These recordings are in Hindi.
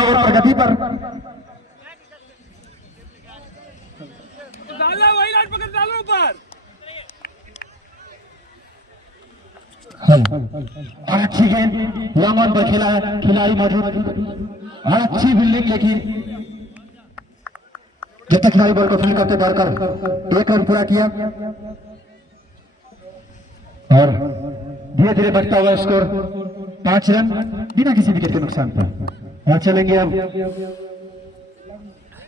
ओवर प्रगति पर। वही लाइन पकड़ डालो ऊपर। अच्छी गेंद लॉन्ग ऑन पर खेला है, खिलाड़ी मौजूद और अच्छी फील्डिंग, लेकिन जब तक खिलाड़ी बॉल को फील्ड करते दौड़कर 1 रन पूरा किया और धीरे धीरे बढ़ता हुआ स्कोर 5 रन बिना किसी विकेट के नुकसान पर। और चलेंगे अब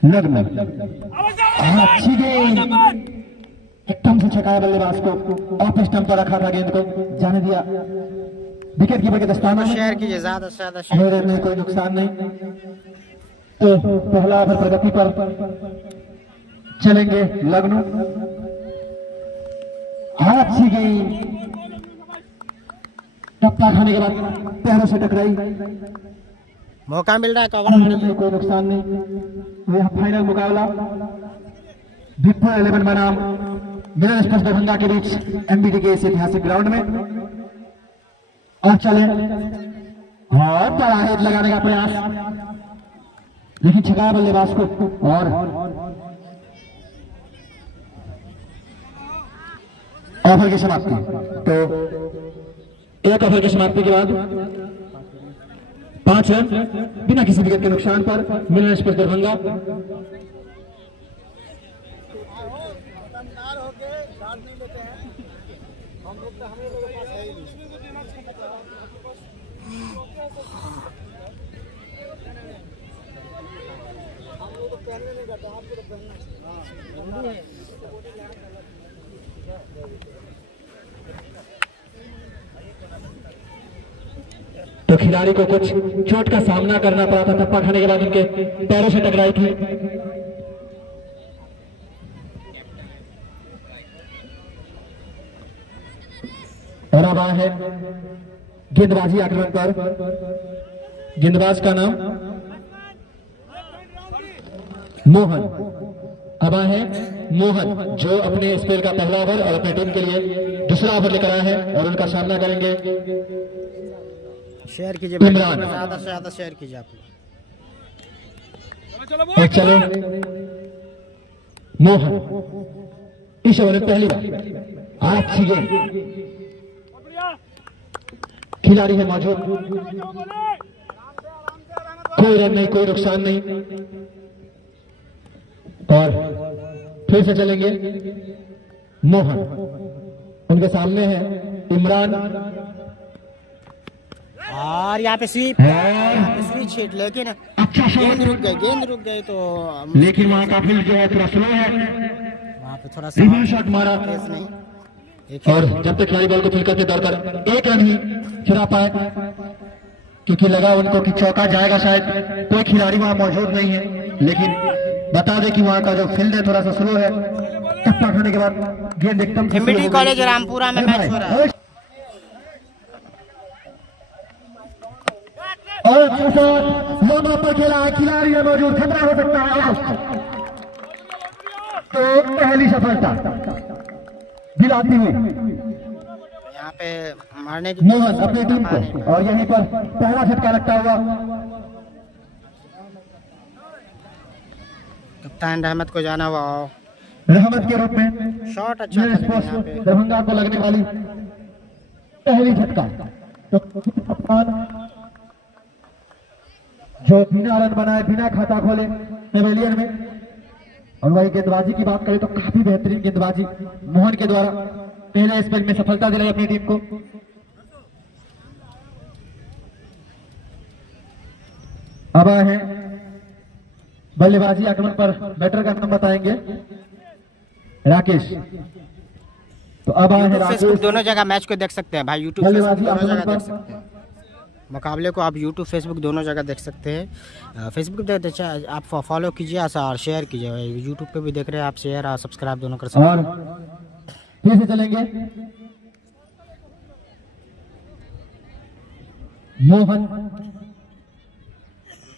नग्न। अच्छी गेंद एकदम से छकाया बल्लेबाज को, ऑफ स्टंप पर रखा था, गेंद को जाने दिया विकेट कीपर के दस्ताना में। शेयर कीजिए ज्यादा से ज्यादा, नहीं कोई नुकसान नहीं। तो पहला ओवर प्रगति पर। चलेंगे लग्नो। अच्छी गेंद टप्पा खाने के बाद पैरों से टकराई, मौका मिल रहा है कवर में कोई नुकसान नहीं। यह फाइनल मुकाबला विपुल 11 बनाम मिलन स्पर्श दरभंगा के बीच एमबीडी के इस ऐतिहासिक ग्राउंड में। और चले और बड़ा हेड लगाने का प्रयास, लेकिन छकाया बल्लेबाज को। और ओवर की समाप्ति। तो एक ओवर की समाप्ति के बाद 5 रन बिना किसी विकेट के नुकसान पर मिलन स्पर्श दरभंगा। तो खिलाड़ी को कुछ चोट का सामना करना पड़ा था, टप्पा खाने के बाद उनके पैरों से टकराई थी। और अब आया है गेंदबाजी आक्रमण पर। गेंदबाज का नाम मोहन। अब आया है मोहन, जो अपने स्पेल का पहला ओवर और अपने टीम के लिए दूसरा ओवर लेकर आए हैं और उनका सामना करेंगे। शेयर कीजिए इमरान। ज्यादा से ज्यादा शेयर कीजिए आप लोग। चलो मोहन इस ओवर में पहली बार अच्छी गेंद, खिलाड़ी है मौजूद, कोई रन नहीं, कोई नुकसान नहीं। और फिर से चलेंगे मोहन, उनके सामने है इमरान। और यहाँ पे स्वीप हिट, लेकिन अच्छा गेंद रुक गई तो लेकिन वहां का फील्ड जो है थोड़ा स्लो है, वहाँ पे थोड़ा रिव्यू शॉट मारा नहीं। और जब तक खिलाड़ी बॉल को फील्ड करते दौड़कर 1 रन ही चुरा पाए, क्योंकि लगा उनको कि चौका जाएगा, शायद कोई खिलाड़ी वहां मौजूद नहीं है। लेकिन बता दें कि वहां का जो फील्ड है थोड़ा सा स्लो है। टप्पा खाने के बाद गेंद एकदम एमबीडी कॉलेज रामपुरा में मैच हो रहा है। और लंबा पर खेला है, खिलाड़ी है मौजूद, खतरा हो सकता है। तो पहली सफलता दिलाती हुई यहाँ पे मारने की मोहन अपनी टीम को, और यहीं पर पहला झटका लगता हुआ कप्तान रहमत को जाना हुआ रहमत के रूप में। शॉट अच्छा था यहाँ पे। दरभंगा को लगने वाली पहली झटका। तो कप्तान जो बिना रन बनाए, बिना खाता खोले पेवेलियन में। और वही गेंदबाजी की बात करें तो काफी बेहतरीन गेंदबाजी मोहन के द्वारा पहले स्पेल में सफलता दिलाई अपनी टीम को। अब आए हैं बल्लेबाजी आक्रमण पर, बैटर का नाम बताएंगे राकेश। तो अब आए हैं फेसबुक दोनों जगह मैच को देख सकते हैं भाई, यूट्यूब फेसबुक दोनों जगह पर। देख सकते हैं मुकाबले को। आप यूट्यूब फेसबुक दोनों जगह देख सकते हैं। फेसबुक आप फॉलो कीजिए और शेयर कीजिए। यूट्यूब पे भी देख रहे हैं आप, शेयर और सब्सक्राइब दोनों कर सकते हैं। और फिर से चलेंगे मोहन।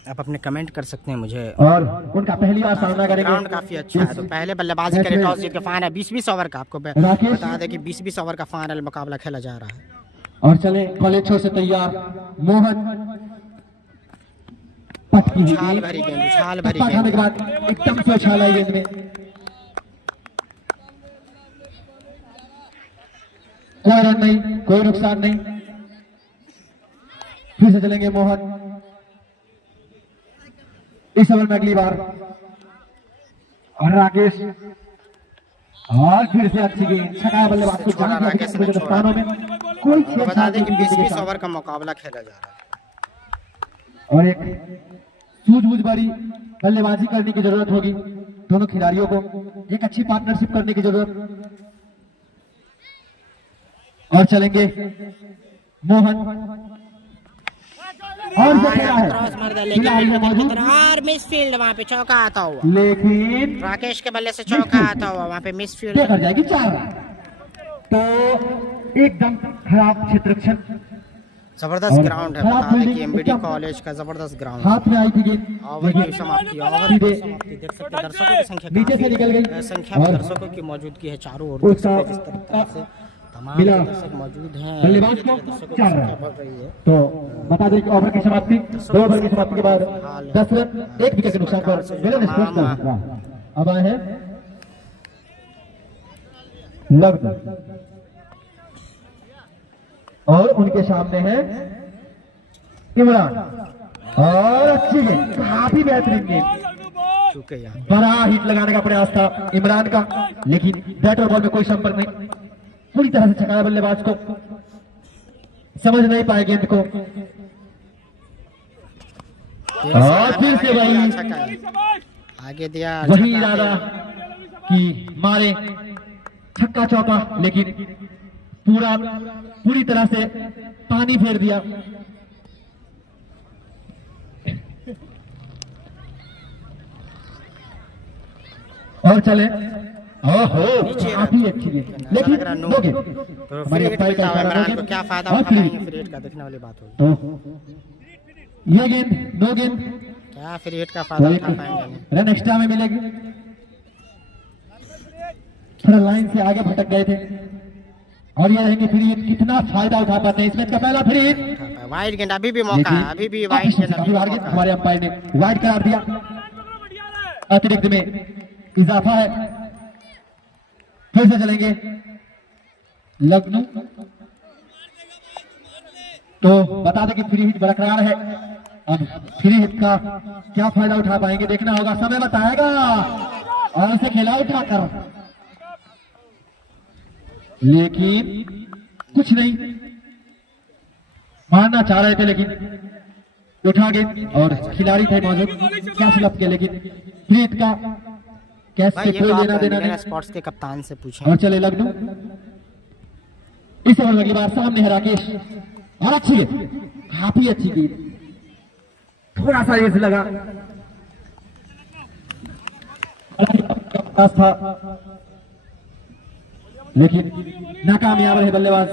आप अपने कमेंट कर सकते हैं मुझे। और उनका पहली बार सामना करेंगे। ग्राउंड काफी अच्छा है। तो पहले बल्लेबाजी करें, टॉस जीत के फाइनल 20-20 ओवर का आपको बता दें कि 20-20 ओवर का फाइनल मुकाबला खेला जा रहा है। और चले कॉलेज छोर से तैयार मोहन, पटका की हुई उछाल भरी गेंद, उछाल भरी टप्पा खाने गेंद। के बाद एकदम से उछाल आई गेंद में, कोई रन नहीं, कोई नुकसान नहीं। फिर से चलेंगे मोहन इस ओवर में अगली बार, और राकेश, और फिर से अच्छी गेंद, छक्का बल्लेबाज को छोड़ा राकेश ने, छोड़ा। स्थानों में कोई तो बता दें कि 20-20 ओवर का मुकाबला खेला जा रहा है। और एक सूझबूझ भरी बल्लेबाजी करने की जरूरत होगी दोनों खिलाड़ियों को, एक अच्छी पार्टनरशिप करने की जरूरत। और चलेंगे मोहन, और जो खेला है क्रॉस मार दिया, खिलाड़ी है मौजूद, लेकिन और मिस फील्ड, वहां पे चौका आता हुआ, लेकिन राकेश के बल्ले से चौका आता हुआ, वहां पे मिस फील्ड। कर जाएगी 4 रन। तो एकदम खराब क्षेत्ररक्षण, जबरदस्त और ग्राउंड है, खराब बता दें कि फील्डिंग, एमबीडी एकदम कॉलेज का जबरदस्त ग्राउंड। हाथ में आई थी गेंद, ओवर की लेकिन समाप्ति, ओवर सीधे की समाप्ति देख सकते हैं। दर्शकों की संख्या नीचे से काफी निकल गई, है, संख्या में और दर्शकों की मौजूदगी है चारों ओर, देख सकते हैं जिस तरह से तमाम मिला दर्शक मौजूद हैं, बल्लेबाज को दर्शकों की 4 संख्या रन। बढ़ रही है। तो बता दें कि ओवर की समाप्ति, 2 ओवर की समाप्ति के बाद 10 रन, 1 विकेट के नुकसान पर मिलन स्पोर्ट्स का अब आए हैं लग्न, और उनके सामने है इमरान, और अच्छी गेंद, काफी बेहतरीन गेंद, चुके यहाँ बड़ा हिट लगाने का प्रयास था इमरान का, लेकिन बैट और बॉल में कोई संपर्क नहीं, पूरी तरह से छकाया बल्लेबाज को, समझ नहीं पाए गेंद को, और फिर से वही आगे दिया, वही इरादा कि मारे छक्का चौका, लेकिन पूरी तरह से पानी फेर दिया। और चले, ओहो काफी अच्छी गेंद, लेकिन दो गेंद तो हमारे फ्री हिट अंपायर का मिलता है, इशारा, इमरान को क्या फायदा और उठा फ्री पाएंगे हिट। फ्री हिट का, देखने वाली बात होगी। तो ये गेंद, 2 गेंद, क्या फ्री हिट का तो फायदा एक उठा पाएंगे? रन एक्स्ट्रा में मिलेगी, थोड़ा लाइन से आगे भटक गए थे, और ये रहेंगे फ्री हिट, कितना फायदा उठा पाते हैं इस मैच का पहला फ्री हिट, वाइड गेंद, अभी भी मौका है, अभी भी वाइड गेंद, अभी भी काफी मौका है। हमारे अंपायर ने वाइड करार दिया, अतिरिक्त में इजाफा है। फिर से चलेंगे लग्न, तो बता दें कि फ्री हिट बरकरार है, अब फ्री हिट का क्या फायदा उठा पाएंगे देखना होगा, समय बताएगा, और उसे खेला उठाकर, लेकिन कुछ नहीं, मारना चाह रहे थे लेकिन उठा गए, और खिलाड़ी थे मौजूद, कैच लप के, लेकिन फ्री हिट का कैच भाई से ये कोई तो लेना आप देना मिलेनिया नहीं। स्पोर्ट्स के कप्तान से पूछें। और चले लग्न, इस ओवर में अगली बार सामने है राकेश, और अच्छी गेंद, काफी अच्छी गेंद, थोड़ा सा रेस लगा, पास था, लेकिन नाकामयाब रहे बल्लेबाज।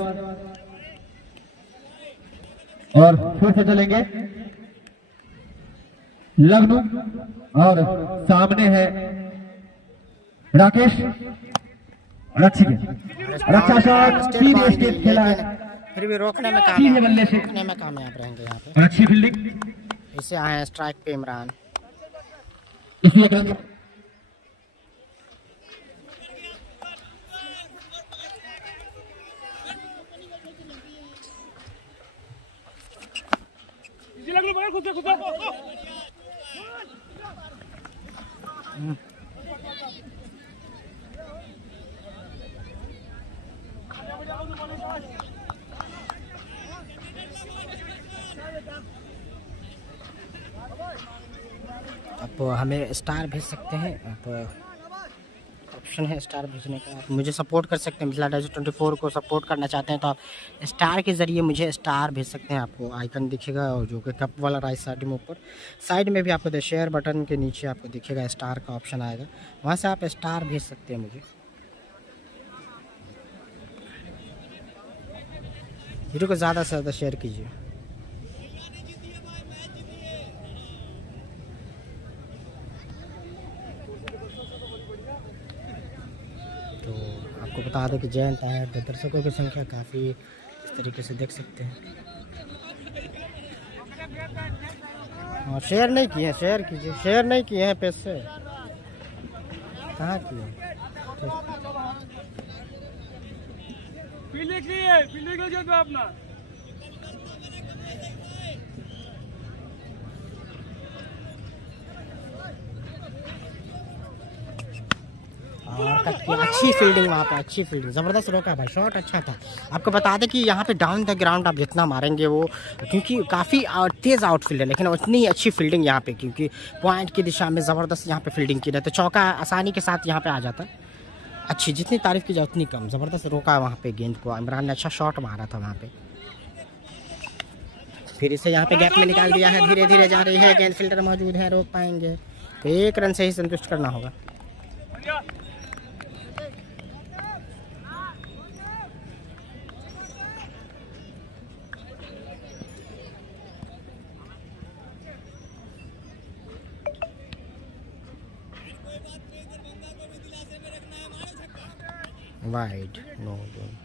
और फिर से चलेंगे लग्न, और सामने है राकेश, और अच्छी गेंद, और अच्छा शॉट, सीधे स्टेट खेला है, फिर भी रोकने में सीधे बल्ले से, रोकने में कामयाब रहेंगे यहाँ पे। और अच्छी फील्डिंग, इसे आए हैं स्ट्राइक पे इमरान। इसी एक रन, इसी लग लो बगैर खुद से खुद से। आप हमें स्टार भेज सकते हैं, आप ऑप्शन है स्टार भेजने का, आप मुझे सपोर्ट कर सकते हैं। मिथिला डाइजेस्ट 24 को सपोर्ट करना चाहते हैं तो आप स्टार के ज़रिए मुझे स्टार भेज सकते हैं। आपको आइकन दिखेगा और जो कि कप वाला राइट साइड में ऊपर साइड में भी आपको शेयर बटन के नीचे आपको दिखेगा स्टार का ऑप्शन आएगा, वहाँ से आप स्टार भेज सकते हैं मुझे। वीडियो को ज़्यादा से ज़्यादा शेयर कीजिए। तो आपको बता दें कि जयंत आया है, दर्शकों की संख्या काफ़ी इस तरीके से देख सकते हैं। और शेयर नहीं किए, शेयर कीजिए। शेयर नहीं किए हैं पैसे, कहाँ किए? फील्डिंग की है, फील्डिंग का जो अपना और कट किया। अच्छी फील्डिंग वहाँ पे, अच्छी फील्डिंग, ज़बरदस्त रोका भाई, शॉट अच्छा था। आपको बता दें कि यहाँ पे डाउन द ग्राउंड आप जितना मारेंगे वो, क्योंकि काफ़ी तेज़ आउटफील्ड है, लेकिन उतनी अच्छी फील्डिंग यहाँ पे, क्योंकि पॉइंट की दिशा में ज़बरदस्त यहाँ पे फील्डिंग की रहे तो चौका आसानी के साथ यहाँ पे आ जाता है। अच्छी, जितनी तारीफ की जाए उतनी कम, ज़बरदस्त रोका वहाँ पे गेंद को। इमरान ने अच्छा शॉट मारा था वहाँ पे। फिर इसे यहाँ पे गैप में निकाल दिया है, धीरे धीरे जा रही है गेंद, फील्डर मौजूद है, रोक पाएंगे तो 1 रन से ही संतुष्ट करना होगा। Wide, no ball.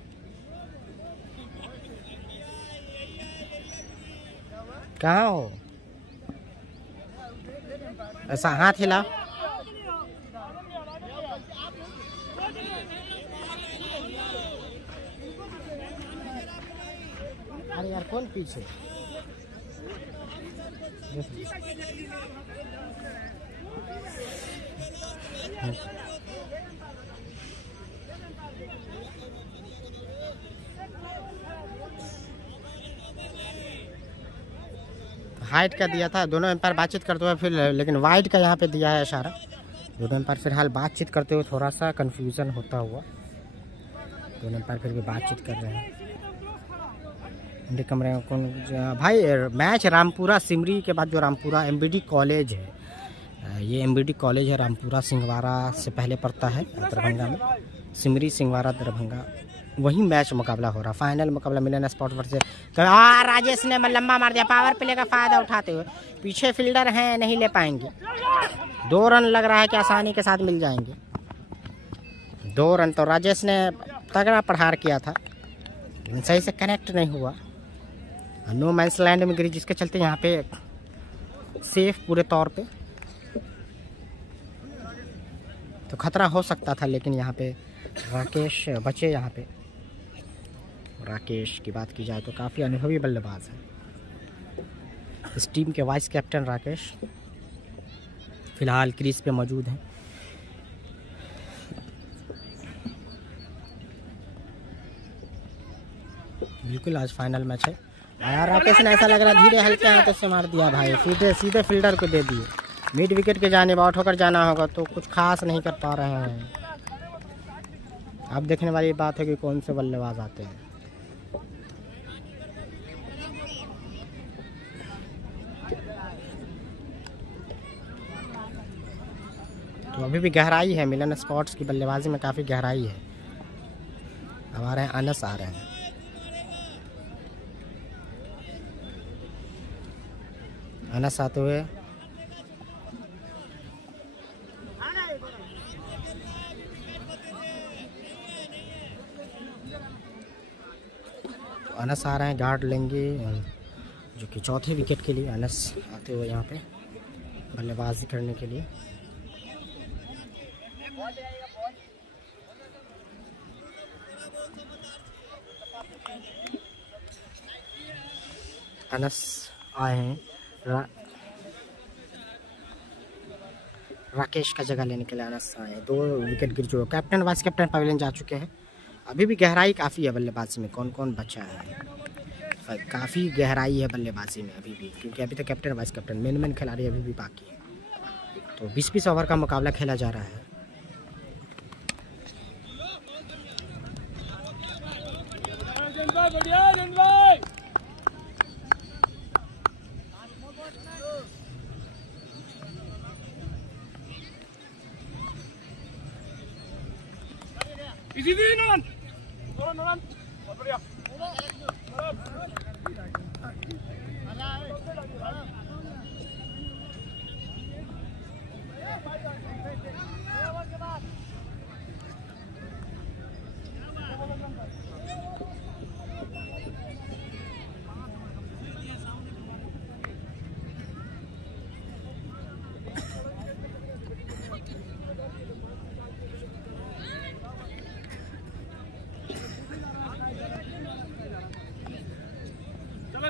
कहाँ हो? ऐसा हाथ हिला। अरे यार कौन पीछे? हाइट का दिया था, दोनों एम्पायर बातचीत करते हुए, फिर लेकिन वाइड का यहाँ पे दिया है इशारा। दोनों एम्पायर फिलहाल बातचीत करते हुए, थोड़ा सा कंफ्यूजन होता हुआ दोनों एम्पायर फिर भी बातचीत कर रहे हैं। कमरे कौन भाई? मैच रामपुरा सिमरी के बाद जो रामपुरा एमबीडी कॉलेज है, ये एमबीडी कॉलेज है रामपुरा सिंहवारा से पहले पड़ता है दरभंगा में, सिमरी सिंहवारा दरभंगा, वही मैच मुकाबला हो रहा। फाइनल मुकाबला मिलन स्पॉट वर्सेस। राजेश ने लंबा मार दिया, पावर प्ले का फायदा उठाते हुए। पीछे फील्डर हैं, नहीं ले पाएंगे। 2 रन लग रहा है कि आसानी के साथ मिल जाएंगे। 2 रन तो राजेश ने तगड़ा प्रहार किया था, लेकिन सही से कनेक्ट नहीं हुआ। नो मैंस लैंड में गिरी, जिसके चलते यहाँ पे सेफ पूरे तौर पे, तो खतरा हो सकता था, लेकिन यहाँ पे राकेश बचे। यहाँ पे राकेश की बात की जाए तो काफ़ी अनुभवी बल्लेबाज है। इस टीम के वाइस कैप्टन राकेश फिलहाल क्रीज पे मौजूद हैं। बिल्कुल आज फाइनल मैच है। राकेश ने ऐसा लग रहा है धीरे हल्के हाथों से मार दिया भाई, सीधे फील्डर को दे दिए। मिड विकेट के जाने आउट होकर जाना होगा, तो कुछ खास नहीं कर पा रहे हैं। अब देखने वाली बात है कि कौन से बल्लेबाज आते हैं। तो अभी भी गहराई है, मिलन स्पॉट्स की बल्लेबाजी में काफ़ी गहराई है। अब आ रहे हैं अनस, आ रहे हैं अनस आते हुए। अनस आ रहे हैं, गार्ड लेंगे, जो कि चौथे विकेट के लिए अनस आते हुए यहाँ पे बल्लेबाजी करने के लिए। अनस आए हैं राकेश का जगह लेने के लिए। अनस आए, 2 विकेट गिर चुके, कैप्टन वाइस कैप्टन पवेलियन जा चुके हैं। अभी भी गहराई काफ़ी है बल्लेबाजी में। कौन कौन बचा है? काफ़ी गहराई है बल्लेबाजी में अभी भी, क्योंकि अभी तक कैप्टन वाइस कैप्टन मेन खिलाड़ी अभी भी बाकी है। तो 20-20 ओवर का मुकाबला खेला जा रहा है।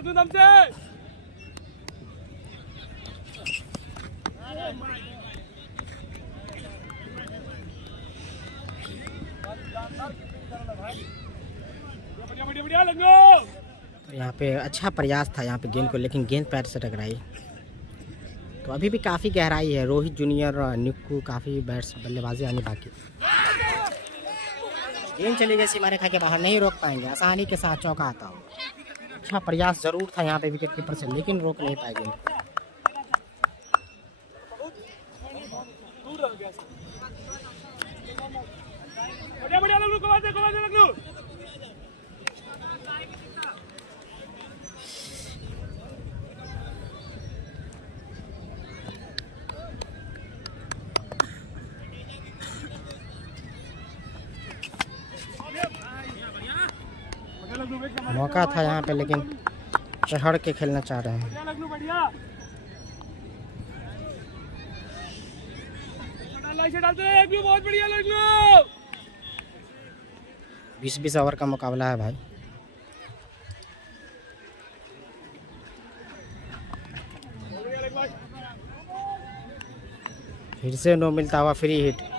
लखनऊ दम से। बढ़िया बढ़िया बढ़िया लखनऊ। तो यहाँ पे अच्छा प्रयास था यहाँ पे गेंद को, लेकिन गेंद पैर से टकराई। तो अभी भी काफ़ी गहराई है। रोहित जूनियर और निक्कू काफ़ी बैट्स बल्लेबाजी आने बाकी। गेंद चली गई सीमा रेखा के बाहर, नहीं रोक पाएंगे, आसानी के साथ चौका आता हो। अच्छा प्रयास जरूर था यहाँ पे विकेट कीपर से, लेकिन रोक नहीं पाए गेंद। बढ़िया बढ़िया लखनऊ, कमा दे लखनऊ। मौका था यहाँ पे, लेकिन चढ़ के खेलना चाह रहे हैं। लखनऊ बढ़िया। डालते हैं एक भी, बहुत बढ़िया लखनऊ। 20-20 ओवर का मुकाबला है भाई। फिर से नो मिलता हुआ free hit.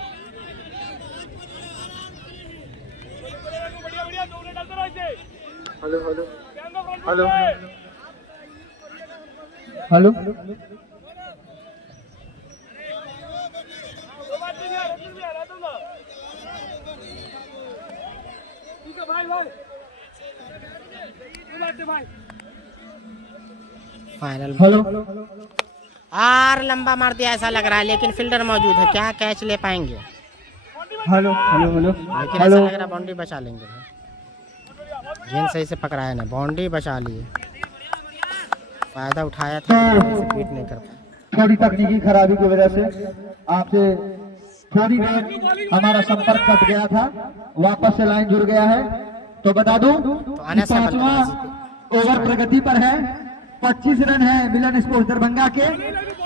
Hello hello hello hello final hello और लंबा मार दिया ऐसा लग रहा है, लेकिन फील्डर मौजूद है, क्या कैच ले पाएंगे? हेलो हेलो हेलो लेकिन ऐसा लग रहा है बाउंड्री बचा लेंगे। गेंद सही से पकड़ाया ना, बाउंड्री बचा लिए। फायदा उठाया था, बीट नहीं कर पाया। थोड़ी तकनीकी खराबी की वजह से आपसे थोड़ी देर हमारा संपर्क कट गया था, वापस से लाइन जुड़ गया है। तो बता दूं आने से पांचवा ओवर प्रगति पर है। 25 रन है मिलन स्पोर्ट्स दरभंगा के,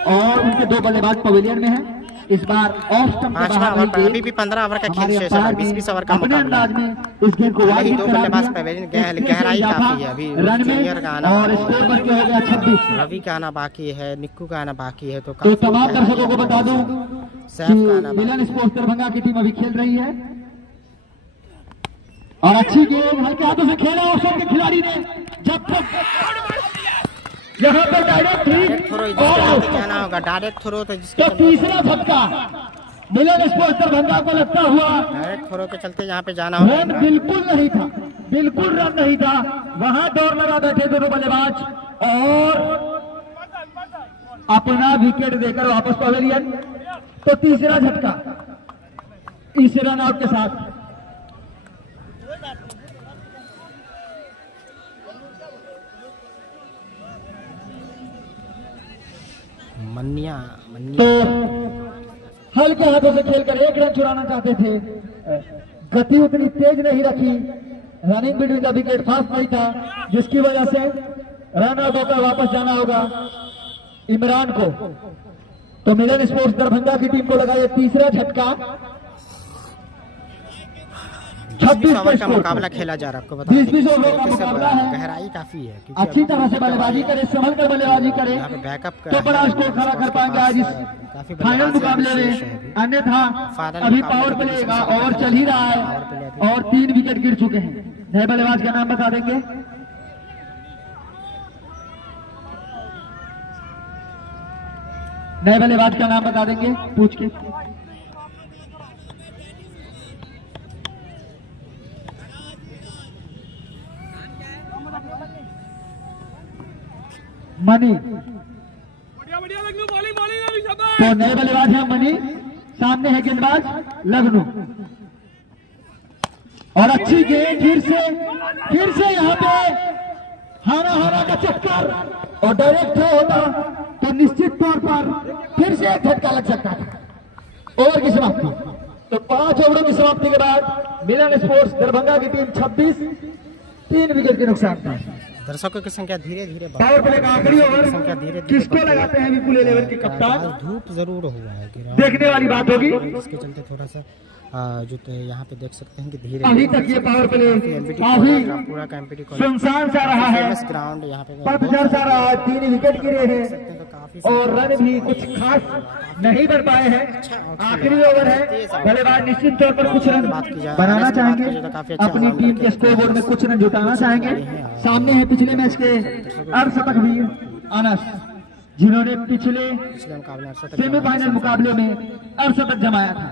और उनके 2 बल्लेबाज पवेलियन में हैं। इस बार ऑफ स्टंप के बाहर अभी भी 15 ओवर का खेल शेष है, 20-20 ओवर का मुकाबला है। में इस गेंद को वाइड 2 बल्लेबाज पवेलियन, गहराई काफी है। अभी जूनियर का आना और स्कोर बन के हो गया 26। रवि का आना बाकी है, निक्कू का आना बाकी है। तो तमाम दर्शकों को बता दूं सैफ का आना मिलन स्पोर्ट्स दरभंगा की टीम अभी खेल रही है, और अच्छी गेंद हल्के हाथों से खेला ऑप्शन के खिलाड़ी ने। जब तक यहाँ पे डायरेक्ट थ्रो जाना होगा, डायरेक्ट थ्रो तो जिसके तो तीसरा झटका मिलन स्पोर्ट्स दरभंगा को लगता हुआ डायरेक्ट थ्रो के चलते यहाँ पे जाना होगा। रन बिल्कुल नहीं था, बिल्कुल रन नहीं था। वहां दौड़ लगा बैठे दोनों बल्लेबाज, और अपना विकेट देकर वापस पवेलियन। तो तीसरा झटका इस रन आउट के साथ। मन्निया तो हल्के हाथों से खेलकर 1 रन चुराना चाहते थे, गति उतनी तेज नहीं रखी, running between the wicket fast नहीं था, जिसकी वजह से रन आउट होकर वापस जाना होगा इमरान को। तो मिलन स्पोर्ट्स दरभंगा की टीम को लगा ये तीसरा झटका। 26 ओवर का मुकाबला खेला जा रहा है, आपको बता दें। 20-20 ओवर का मुकाबला है, गहराई काफी है, अच्छी तरह से बल्लेबाजी करे, संभल कर बल्लेबाजी करे यहाँ पे बैकअप तो बड़ा स्कोर खड़ा कर पाएंगे आज इस फाइनल मुकाबले में। अन्यथा अभी पावर प्ले का ओवर चल ही रहा है, और 3 विकेट गिर चुके हैं। नए बल्लेबाज का नाम बता देंगे? नए बल्लेबाज का नाम बता देंगे पूछ के? मनी। बढ़िया बढ़िया लखनऊ, बॉलिंग बॉलिंग अभी शाबाश। तो नए बल्लेबाज है मनी, सामने है गेंदबाज लखनऊ। और अच्छी गेंद फिर से यहाँ पे हारा हारा का चक्कर, और डायरेक्ट थ्रो होता तो निश्चित तौर पर फिर से एक झटका लग सकता था। ओवर की समाप्ति। तो 5 ओवरों की समाप्ति के बाद मिलन स्पोर्ट्स दरभंगा की टीम 26, 3 विकेट के नुकसान था। दर्शकों की संख्या धीरे धीरे पावर प्ले का आखिरी ओवर संख्या धीरे किसको लगाते हैं विपुल 11 के कप्तान, धूप जरूर हुआ है देखने वाली बात होगी। इसके चलते थोड़ा सा जो तो यहाँ पे देख सकते हैं कि धीरे अभी तक ये पावर प्ले काफी पूरा का एमपीटी सुनसान सा रहा है, ग्राउंड यहाँ पे पतझड़ सा रहा है, 3 विकेट गिरे हैं तो काफी और रन भी कुछ खास नहीं बन पाए हैं। आखिरी ओवर है, बल्लेबाज निश्चित तौर पर कुछ रन बनाना चाहेंगे, अपनी टीम के स्कोरबोर्ड में कुछ रन जुटाना चाहेंगे। सामने है पिछले मैच के अर्धशतक वीर अनस, जिन्होंने पिछले सेमीफाइनल मुकाबले में अर्धशतक जमाया था।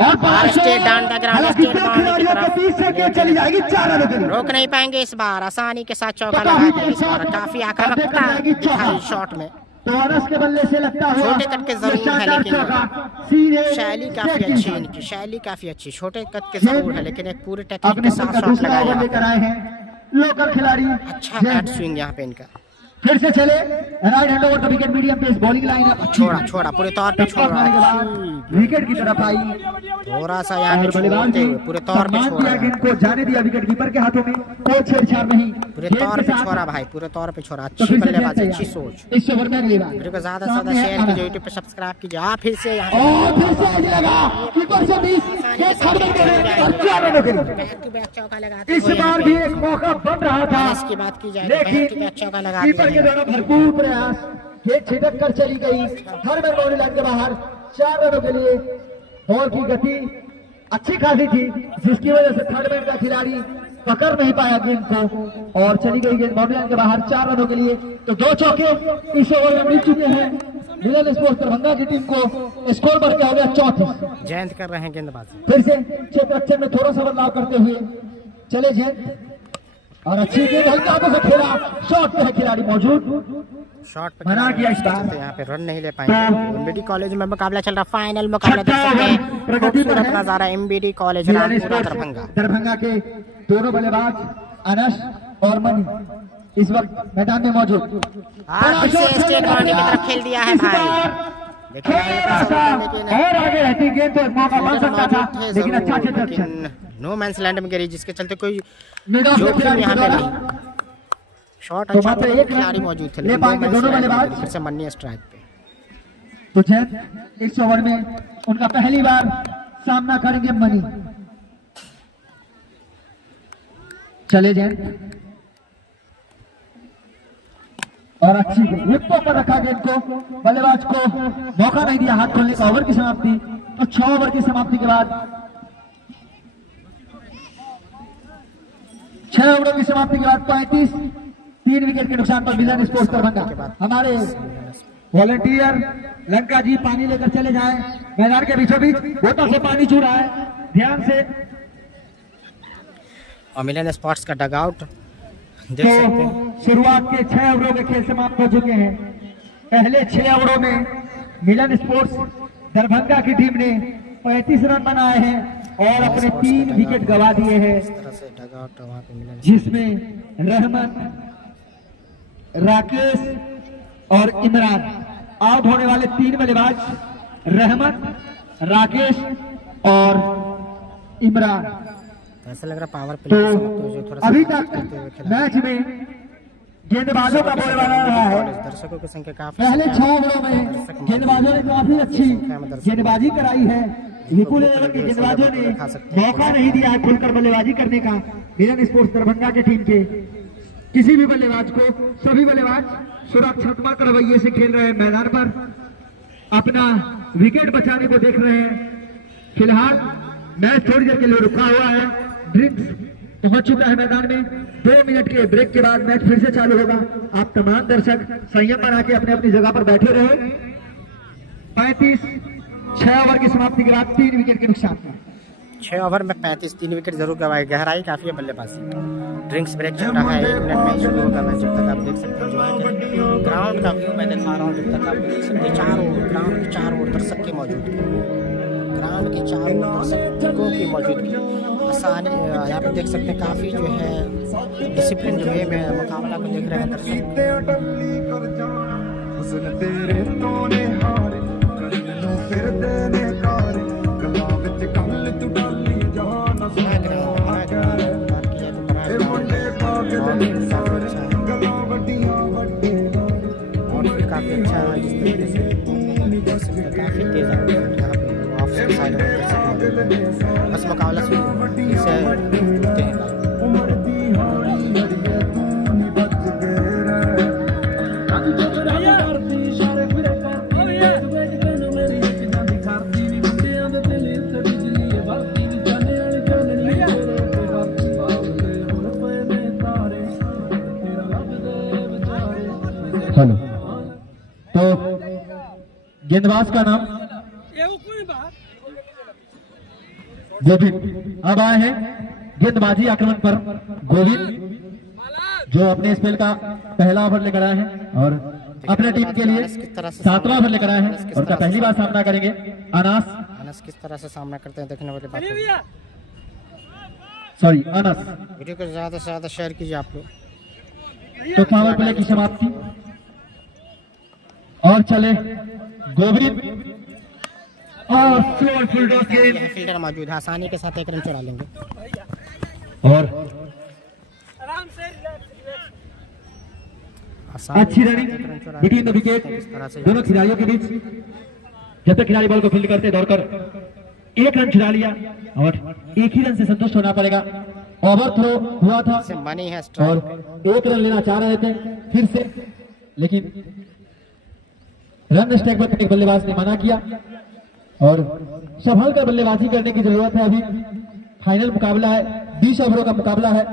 और हालांकि दो खिलाड़ियों के बीच से गेंद चली जाएगी 4 रनों के लिए, रोक नहीं पाएंगे इस बार, आसानी के साथ चौका लगा दिया इस बार, काफी आक्रामकता दिखाई शॉट में। तो अनस के बल्ले से लगता हुआ छोटे कट के जरूर है, लेकिन शैली काफी अच्छी इनकी, शैली काफी अच्छी, छोटे कट के जरूर है लेकिन एक पूरे टेक्निक के साथ शॉट लगाया लेकर आए हैं लोकल खिलाड़ी। अच्छा बैट स्विंग यहाँ पे इनका, फिर से चले right hand over the wicket, medium pace bowling line up, छोड़ा पूरे तौर पे छोड़ा, विकेट की तरफ आई, थोड़ा सा यहाँ पे छोड़ते हुए पूरे तौर पे छोड़ा, इनको जाने दिया विकेट कीपर के हाथों में, कोई छेड़छाड़ नहीं, पूरे तौर पे छोड़ा भाई, पूरे तौर पे छोड़ा। अच्छी बल्लेबाजी, अच्छी सोच। इस ओवर में अगली बार वीडियो को ज्यादा से ज्यादा शेयर कीजिए, यूट्यूब पे सब्सक्राइब कीजिए। आप फिर से यहाँ कीपर से 20 बैक टू बैक चौका लगाते इस बार भी एक मौका बन रहा था, इसकी बात की जाए तो बैक टू बैक चौका लगा कीपर के द्वारा भरपूर प्रयास, गेंद छिटक कर चली गई हर बाउंड्री लाइन के बाहर, 4 रनों के लिए। बॉल की गति अच्छी खासी थी, जिसकी वजह से थर्ड मैन का खिलाड़ी पकड़ नहीं पाया गेंद को और चली गई गेंद बाउंड्री लाइन के बाहर 4 रनों के लिए। तो 2 चौके इस ओवर में मिल चुके हैं मिलन स्पोर्ट्स दरभंगा की टीम को, स्कोर बढ़ के हो गया 34। जयंत कर रहे हैं गेंदबाजी, फिर से क्षेत्र रक्षण में थोड़ा सा बदलाव करते हुए चले जयंत, और अच्छी गेंद हल्का हाथों से खेला, शॉट पे है खिलाड़ी मौजूद, शॉट पे बना किया इस बार, तो यहाँ पे रन नहीं ले पाएंगे। एमबीडी कॉलेज में मुकाबला चल रहा, फाइनल मुकाबला देख सकते हैं, खूबसूरत नजारा एमबीडी कॉलेज रामपुरा दरभंगा के दोनों बल्लेबाज अनस और मनी इस वक्त मैदान में मौजूद। फिर से स्टेट बाउंड्री की तरफ खेल दिया है भाई, और आगे रहती गेंद तो मौका बन सकता था, लेकिन अच्छा क्षेत्र रक्षण, नो मैंस लैंड में गिरी, जिसके चलते कोई जोखिम यहाँ पे नहीं। शॉट अच्छा, एक खिलाड़ी मौजूद थे, दोनों बल्लेबाज फिर से मन्नी स्ट्राइक पे। तो जैन इस ओवर में उनका पहली बार सामना करेंगे मनी। चले जैन, और अच्छी विकेटों पर रखा गेंद को, बल्लेबाज को मौका नहीं दिया हाथ खोलने का। ओवर की समाप्ति, तो 6 ओवर की समाप्ति के बाद 6 ओवरों की समाप्ति के बाद 35, 3 विकेट के नुकसान पर मिलन स्पोर्ट्स दरभंगा। हमारे वॉलंटियर लंका जी पानी लेकर चले जाएं, मैदान के बीचों बीच बोतल से पानी छू रहा है, ध्यान से। और मिलन स्पोर्ट्स का डग आउट देख सकते हैं। शुरुआत के 6 ओवरों के खेल समाप्त हो चुके हैं। पहले 6 ओवरों में मिलन स्पोर्ट्स दरभंगा की टीम ने 35 रन बनाए हैं और अपने 3 विकेट गंवा दिए हैं, जिसमें रहमत, राकेश और इमरान आउट होने वाले 3 बल्लेबाज रहमत, राकेश और इमरान। ऐसा लग रहा पावर प्ले तो अभी तक मैच में गेंदबाजों का बोलबाला रहा है। दर्शकों की संख्या काफी, पहले 6 ओवरों में गेंदबाजों ने काफी अच्छी गेंदबाजी कराई है। विपुल 11 के गेंदबाजों ने मौका नहीं दिया है खुलकर बल्लेबाजी करने का मिलन स्पोर्ट्स दरभंगा के टीम के किसी भी बल्लेबाज को। सभी बल्लेबाज सुरक्षात्मक रवैये से खेल रहे हैं, मैदान पर अपना विकेट बचाने को देख रहे हैं। फिलहाल मैच थोड़ी देर के लिए रुका हुआ है, ड्रिंक्स पहुंच चुका है मैदान में। 2 मिनट के ब्रेक के बाद मैच फिर से चालू होगा। आप तमाम दर्शक संयम बना के अपने अपनी जगह पर बैठे रहे। 35, 6 ओवर की समाप्ति के बाद 3 विकेट के नुकसान। 6 ओवर में 35, 3 विकेट जरूर गंवाए। गहराई काफी है बल्लेबाजी। ड्रिंक्स ब्रेक चल रहा है, 1 मिनट में शुरू होगा मैच। जब तक आप देख सकते हैं ग्राउंड का व्यू मैं दिखा रहा हूँ, जब तक आप देख सकते हैं ग्राउंड के 4 ओर दर्शक की मौजूदगी, ग्राउंड के 4 ओर दर्शकों की मौजूदगी आसानी। यहाँ पे देख सकते हैं काफी जो है डिसिप्लिन जो है में मुकाबला को देख रहे हैं दर्शक। बस मुकाबला से देखते हैं। हेलो, तो गेंदबाज का नाम ये वो कौन बात गोविंद। अब आए हैं गेंदबाजी आक्रमण पर गोविंद, जो अपने स्पेल का पहला ओवर लेकर आए हैं और अपने टीम के लिए 7वां ओवर लेकर आए हैं और उनका पहली बार सामना करेंगे अनस। किस तरह से सामना करते हैं देखने वाली बात अरे है। भैया सॉरी अनस। वीडियो को ज़्यादा से ज़्यादा शेयर कीजिए आप लोग। तो पावर प्ले की समाप्ति और चले गोविंद और फ्लोर फुल टॉस गेंद यहाँ फील्डर मौजूद है, आसानी के साथ 1 रन चुरा लेंगे। और आराम से relax। आसानी अच्छी के साथ रनिंग 1 रन चुरा बिटवीन द लेंगे। विकेट इस तरह से दोनों खिलाड़ियों के बीच। जब तक खिलाड़ी बॉल को फील्ड करते दौड़कर 1 रन चुरा लिया और 1 ही रन से संतुष्ट होना पड़ेगा। ओवर थ्रो हुआ था से मनी है और स्ट्राइक। 1 रन लेना चाह रहे थे फिर से, लेकिन रन स्ट्राइक पर एक बल्लेबाज ने मना किया और संभल कर बल्लेबाजी करने की जरूरत है। अभी फाइनल मुकाबला है, 20 ओवरों का मुकाबला है।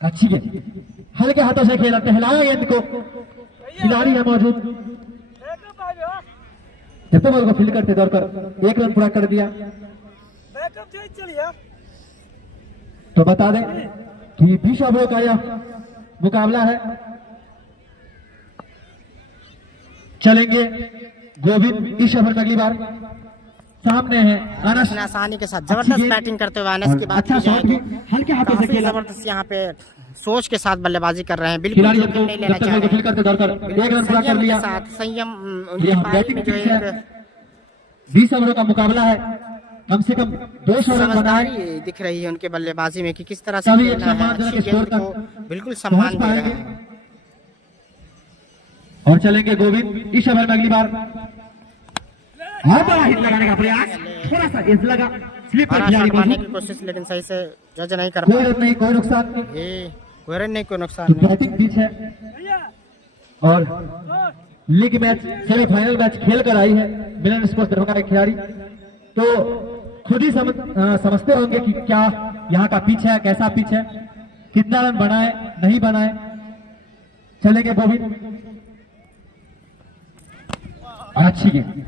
अच्छी गेंद हल्के हाथों से खेला, टहलाया गेंद को, खिलाड़ी है मौजूद। बैकअप आ गया, जब तक बॉल को फील्ड करते दौड़कर 1 रन पूरा कर दिया। बैकअप चलिए। तो बता दें कि 20 ओवरों का यह मुकाबला है। चलेंगे गोविंद इस ओवर में अगली बार। सामने है अनस, इतनी आसानी के साथ जबरदस्त बैटिंग करते हुए अनस की बात अच्छा की जाए शॉट भी तो हल्के हाथों से काफी खेला। जबरदस्त यहाँ पे सोच के साथ बल्लेबाजी कर रहे हैं। बिल्कुल खिलाड़ी जोखिम नहीं लेना जब तक चाह बॉल को रहे फील्ड करते दौड़कर 1 रन पूरा कर संयम लिया। के साथ संयम उनकी ये पारी बैटिंग में जो पिच है, एक 20 ओवरों का मुकाबला है। कम से कम 200 रन बनाए समझदारी दिख रही है उनके बल्लेबाजी में कि किस तरह से तभी एक खेलना है। सम्मानजनक अच्छी स्कोर गेंद को तक बिल्कुल सम्मान पहुंच दे रहे पाएंगे। हैं। और चलेंगे गोविंद इस ओवर में अगली बार। और बड़ा हिट लगाने का प्रयास, थोड़ा सा एज लगा, स्लिप पर बड़ा खिलाड़ी शॉट मारने मौजूद। की कोशिश लेकिन सही से जज नहीं कर कोई पाए। रन नहीं, कोई नुकसान नहीं। ये कोई रन नहीं, कोई नुकसान तो नहीं। बैटिंग पिच है और लीग मैच सेमीफाइनल मैच खेल कर आई है मिलन स्पोर्ट्स दरभंगा के खिलाड़ी। तो खुद ही समझते होंगे कि क्या यहाँ का पिच है, कैसा पिच है, कितना रन बनाए नहीं बनाए। चलेंगे गोविंद, अच्छी गेंद,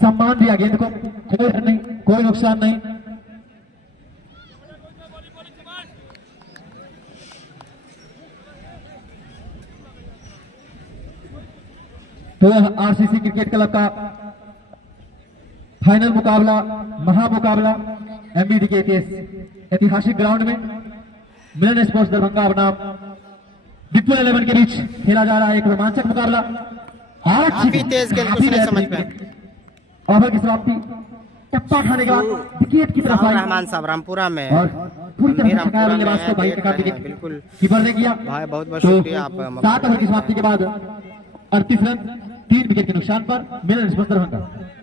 सम्मान दिया गेंद को, कोई रन नहीं, कोई नुकसान नहीं। तो यह आरसीसी क्रिकेट क्लब का फाइनल मुकाबला, महामुकाबला एमबीडी के ऐतिहासिक ग्राउंड में मिलन स्पोर्ट्स दरभंगा बनाम डिपो 11 के बीच खेला जा रहा है। एक रोमांचक मुकाबला और अच्छी काफी तेज गेंद कुछ नहीं समझ पाए। ओवर की समाप्ति, टप्पा खाने के बाद विकेट की तरफ आई रहमान साहब रामपुरा में और पूरी तरह से छकाया बल्लेबाज को भाई का विकेट बिल्कुल कीपर ने किया। भाई बहुत बहुत तो शुक्रिया आप 7 ओवर की समाप्ति के बाद 38 रन 3 विकेट के नुकसान पर Milan sports Darbhanga.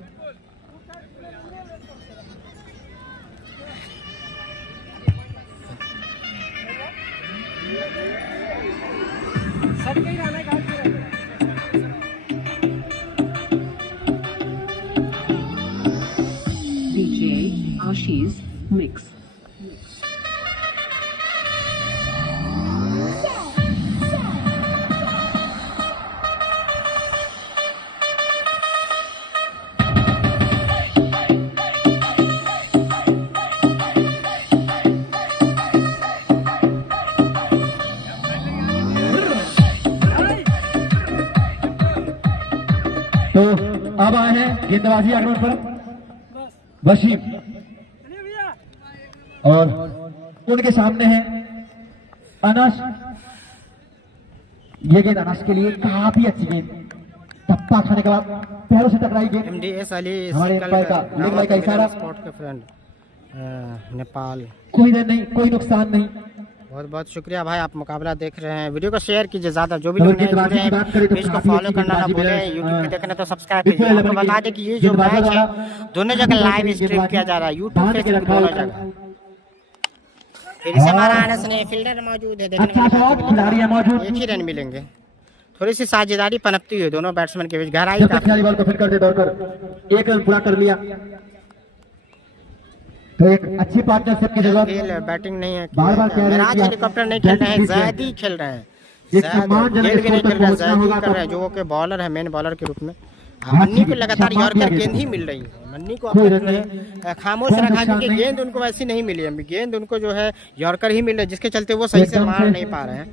DJ Ashi's Mix. तो अब आए हैं गेंदबाजी आक्रमण पर वसीम चलिए भैया। और उनके सामने है अनस। ये गेंद अनस के लिए काफी अच्छी गेंद, टप्पा खाने के बाद पैरों से टकराई गेंद। MDS अली हमारे अंपायर का लेग लाइन का इशारा। स्पोर्ट के फ्रेंड नेपाल कोई रन नहीं, कोई नुकसान नहीं। बहुत बहुत शुक्रिया भाई, आप मुकाबला देख रहे हैं। वीडियो को शेयर कीजिए ज़्यादा, जो भी लोग नए जुड़े हैं पेज को फॉलो करना ना भूलें, यूट्यूब पे देखना तो सब्सक्राइब कीजिए। आपको बता दें कि ये जो मैच है दोनों जगह लाइव स्ट्रीम किया जा रहा है, यूट्यूब फेसबुक दोनों जगह। फिर से मारा अनस ने, फील्डर मौजूद है, देखने एक ही रन मिलेंगे। थोड़ी सी साझेदारी पनपती हुई दोनों बैट्समैन के बीच, गहराई खिलाड़ी बॉल को फिर कर दे दौड़कर, एक रन पूरा कर लिया। तो एक अच्छी पार्टनरशिप की जरूरत। बैटिंग नहीं है, बार-बार कह रहे हैं कि हेलीकॉप्टर नहीं खेल रहे हैं, जैदी खेल रहे हैं, गेंद भी नहीं खेल रहे हैं, जैदी कर रहे हैं जो कि बॉलर है, मेन बॉलर के रूप में। मन्नी को लगातार यॉर्कर गेंद ही मिल रही है, मन्नी को खामोश रखा क्योंकि गेंद उनको वैसी नहीं मिली है, गेंद उनको जो है यॉर्कर ही मिल रही है, जिसके चलते वो सही से मार नहीं पा रहे हैं,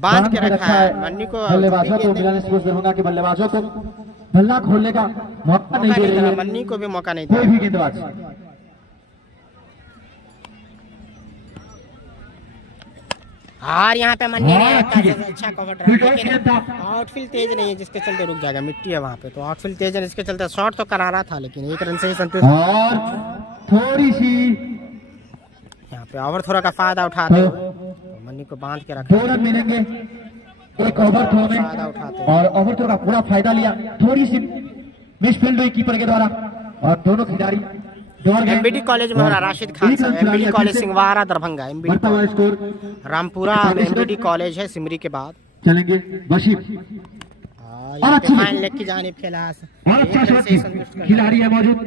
बांध के रखा है मन्नी को। बल्लेबाजों को मिलान स्पोर्ट्स दरभंगा के बल्लेबाजों को बल्ला खोलने का मौका नहीं दे रहे हैं, मन्नी को भी मौका नहीं कोई भी गेंदबाज। और यहाँ पे मन्नी ने अच्छा कवर ड्राइव, लेकिन आउटफील्ड तेज नहीं है जिसके चलते रुक जाएगा, मिट्टी है वहाँ पे, तो आउटफील्ड तेज है जिसके चलते शॉट तो करारा था लेकिन एक रन से ही संतुष्ट। और थोड़ी सी यहाँ पे ओवर थ्रो का फायदा उठाते हुए मन्नी को बांध के रखा, 2 रन मिलेंगे एक ओवर थ्रो में, और ओवर थ्रो का पूरा फायदा लिया। थोड़ी सी मिसफील्ड हुई कीपर के द्वारा और दोनों खिलाड़ी एमबीडी कॉलेज में हो रहा, राशिद खान साहब, MBD college Singhwara Darbhanga, MBD score Rampura MBD college है सिमरी के बाद। चलेंगे वशीम फाइन लेग की जानिब खेला, खिलाड़ी है मौजूद,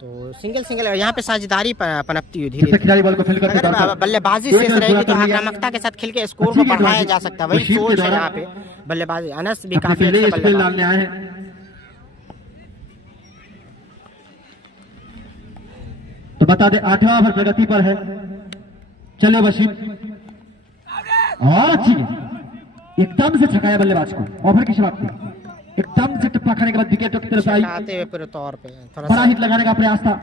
तो सिंगल यहाँ पे साझेदारी पनपती हुई धीरे खिलाड़ी बॉल को फिल करके अगर बल्लेबाजी शेष रहेगी तो आक्रामकता के साथ खेल के स्कोर को बढ़ाया जा सकता है, वही सोच है यहाँ पे बल्लेबाजी। अनस भी काफी अच्छा बल्लेबाज है, तो बता दे 8वां ओवर प्रगति पर है। चले वशीम, और अच्छी एकदम से छकाया बल्लेबाज को, ओवर की शुरुआत की एकदम से टप्पा खाने के बाद विकेट की तरफ आई, आते हुए पूरे तौर पे थोड़ा बड़ा हिट लगाने का प्रयास था,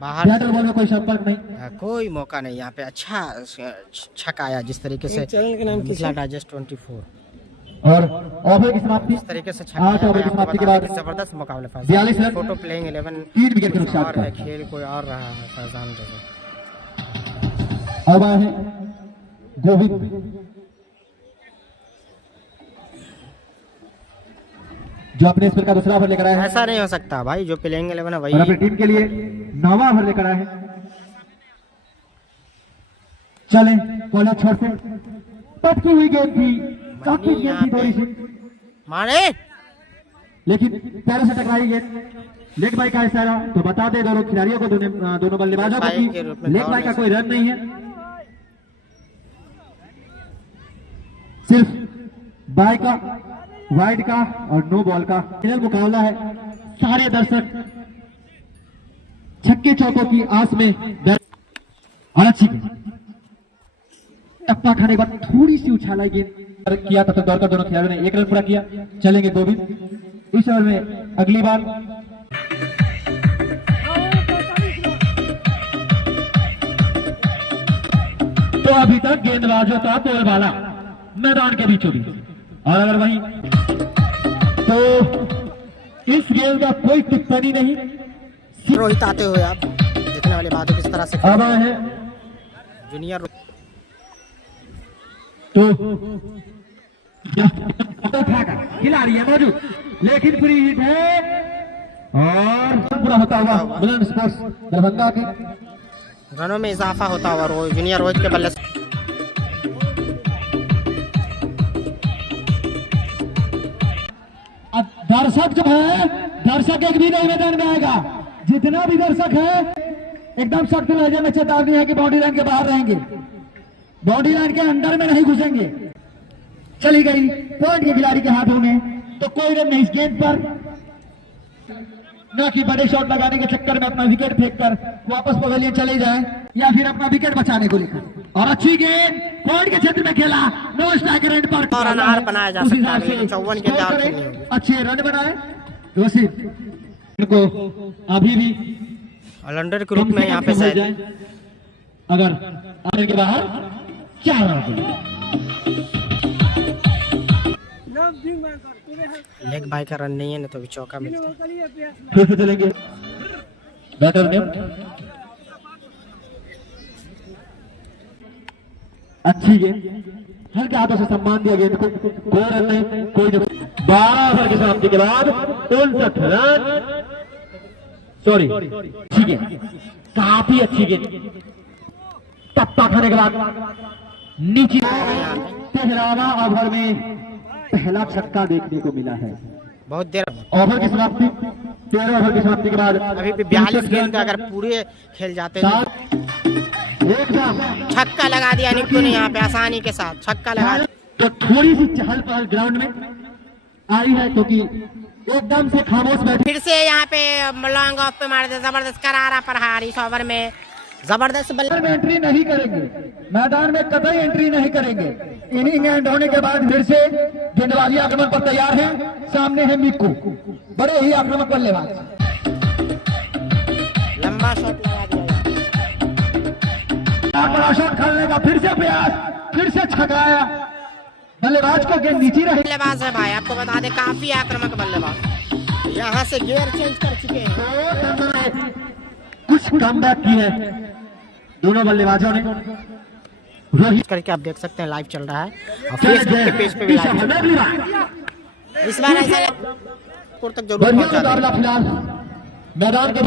बाहर बैटर बॉल में कोई संपर्क नहीं, कोई मौका नहीं। यहाँ पे अच्छा छकाया जिस तरीके से मिथिला डाइजेस्ट 24 और ओवर की समाप्ति, इस तरीके से 8 ओवर की समाप्ति के बाद जबरदस्त मुकाबला, 42 रन, फोटो प्लेइंग 11 3 विकेट के नुकसान और है, खेल कोई और रहा है फैजान रजा। अब आए हैं गोविंद, जो अपने स्पेल का दूसरा ओवर लेकर आए हैं। ऐसा नहीं हो सकता भाई, जो प्लेइंग 11 है वही, और अपनी टीम के लिए 9वां ओवर लेकर आए हैं। चले कॉलर छोड़ से पटकी हुई गेंद थी, काफी गेंद थी थोड़ी सी, मारे लेकिन पैरों से टकराई गेंद, लेग बाई का इशारा। तो बता दे दोनों खिलाड़ियों को, दोनों बल्लेबाजों को कि लेग बाई का कोई रन नहीं है, सिर्फ बाई का, वाइड का और नो बॉल का फाइनल मुकाबला है। सारे दर्शक छक्के चौकों की आस में और अच्छी टप्पा खाने के बाद थोड़ी सी उछालाई गेंद किया, तब तक दौड़कर दोनों खिलाड़ियों ने 1 रन पूरा किया। चलेंगे गोविंद इस ओवर में अगली बार। तो अभी तक गेंदबाजों का बोलबाला मैदान के बीचों बीच, और अगर वहीं तो इस गेम का कोई टिप्पणी नहीं। रोहित आते हुए आप देखने वाली बात है किस तरह से अब आए हैं जूनियर, तो खिलाड़ी है मौजूद, लेकिन फ्री हिट है और पूरा होता हुआ मिलन स्पोर्ट्स दरभंगा के रनों में इजाफा होता हुआ जूनियर रोहित के बल्ले से। अब दर्शक जो है, दर्शक एक भी नहीं मैदान में आएगा, जितना भी दर्शक है एकदम सख्त लहजे में चेतावनी है कि बाउंड्री लाइन के बाहर रहेंगे, बाउंड्री लाइन के अंदर में नहीं घुसेंगे। चली गई पॉइंट के खिलाड़ी के हाथों में, तो कोई रन नहीं इस गेंद पर, न कि बड़े शॉट लगाने के चक्कर में अपना विकेट फेंककर वापस पवेलियन चले जाए, या फिर अपना विकेट बचाने को लेकर। और अच्छी गेंद पॉइंट के क्षेत्र में खेला, नो स्ट्राइक रेट पर और अनार बनाया जा सकता है, लेकिन 54 के दाव खेलनी होगी। अच्छे रन बनाए वसीम, इनको अभी भी ऑलराउंडर के रूप में यहाँ पे शायद अगर आने के बाहर 4 रन लेग बाई का रन नहीं है ना, तो भी चौका मिलता है। फिर से चलेंगे बैटर ने अच्छी गेंद, हल्के हाथों से सम्मान दिया गेंद को, कोई रन नहीं, कोई नहीं। 12 ओवर की समाप्ति के बाद 59 रन, सॉरी, अच्छी गेंद, काफी अच्छी गेंद, टप्पा खाने के बाद नीचे 13वां ओवर में पहला छक्का देखने को मिला है। बहुत देर ओवर की समाप्ति, 13 ओवर की समाप्ति के बाद अभी भी 42 गेंद का अगर पूरे खेल जाते तो एकदम छक्का लगा दिया निक्कू ने यहाँ पे आसानी के साथ छक्का लगा दिया। तो थोड़ी सी चहल पहल ग्राउंड में आई है, क्योंकि एकदम से खामोश बैठे। फिर से यहाँ पे लॉन्ग ऑफ पे मार दे, जबरदस्त करारा प्रहार इस ओवर में, जबरदस्त बल्ले में एंट्री नहीं करेंगे, मैदान में कतई एंट्री नहीं करेंगे। इनिंग एंड होने के बाद फिर से गेंदबाजी आक्रमण पर तैयार है। सामने है मिक्कू, बड़े ही आक्रामक बल्लेबाज, लंबा शॉट लगा दिया। बड़ा शॉट खेलने का फिर से प्रयास, फिर से छकाया, बल्लेबाज को गेंद नीचे रही। बल्लेबाज है भाई, आपको बता दे काफी आक्रामक बल्लेबाज, यहाँ से गियर चेंज कर चुके हैं। कुछ कमबैक की है दोनों बल्लेबाजों ने। रोहित करके आप देख सकते हैं लाइव चल रहा है और फेसबुक के पेज पे भी लाइव चल रहा है। इस बार ऐसा तक जरूर बढ़िया पहुंचा मुकाबला फिलहाल मैदान के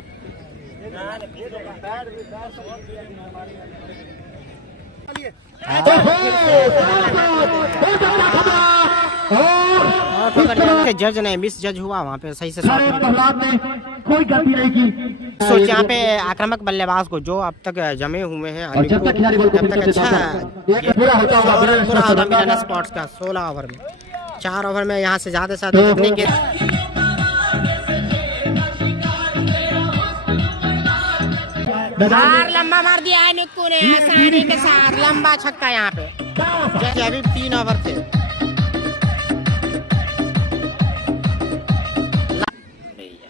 जज ने मिस जज हुआ वहाँ पे, सही से प्रहलाद ने कोई गलती नहीं की। सोच यहाँ पे आक्रामक बल्लेबाज को जो अब तक जमे हुए हैं, और जब तक खिलाड़ी बॉल को जब तक फिर से अच्छा एक पूरा होता हुआ पूरा होता मिलाना स्पॉट्स का 16 ओवर में 4 ओवर में यहाँ से ज्यादा से ज्यादा जितने के बाहर लंबा मार दिया है निक्कू ने आसानी के साथ, लंबा छक्का यहाँ पे। जैसे अभी 3 ओवर थे।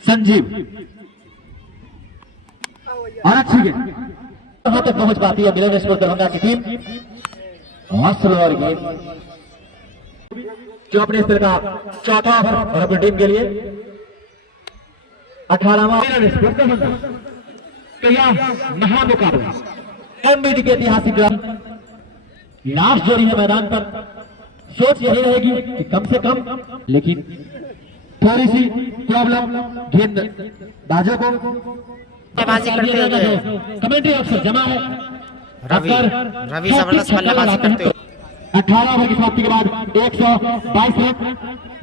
संजीव और अच्छी गेंद वहां तक पहुंच पाती है मिलन स्पोर्ट्स दरभंगा की टीम। और स्लोअर गेंद जो अपने स्तर का चौथा ओवर और अपनी टीम के लिए 18वां मिलन स्पोर्ट्स दरभंगा महामुकाबला एमबीडी के ऐतिहासिक लास्ट जोड़ी है मैदान पर। सोच यही रहेगी कि कम से कम, लेकिन थोड़ी सी प्रॉब्लम गेंदबाजों को बल्लेबाजी करते हुए कमेटी अफसर जमा है। रवि जबरदस्त बल्लेबाजी करते हुए 18 ओवर की समाप्ति के बाद 122 रन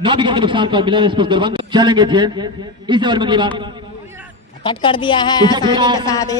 9 विकेट के नुकसान पर मिलन स्पोर्ट्स दरभंगा चलेंगे जेल। इस ओवर में अगली बार कट कर दिया है आसानी के साथ।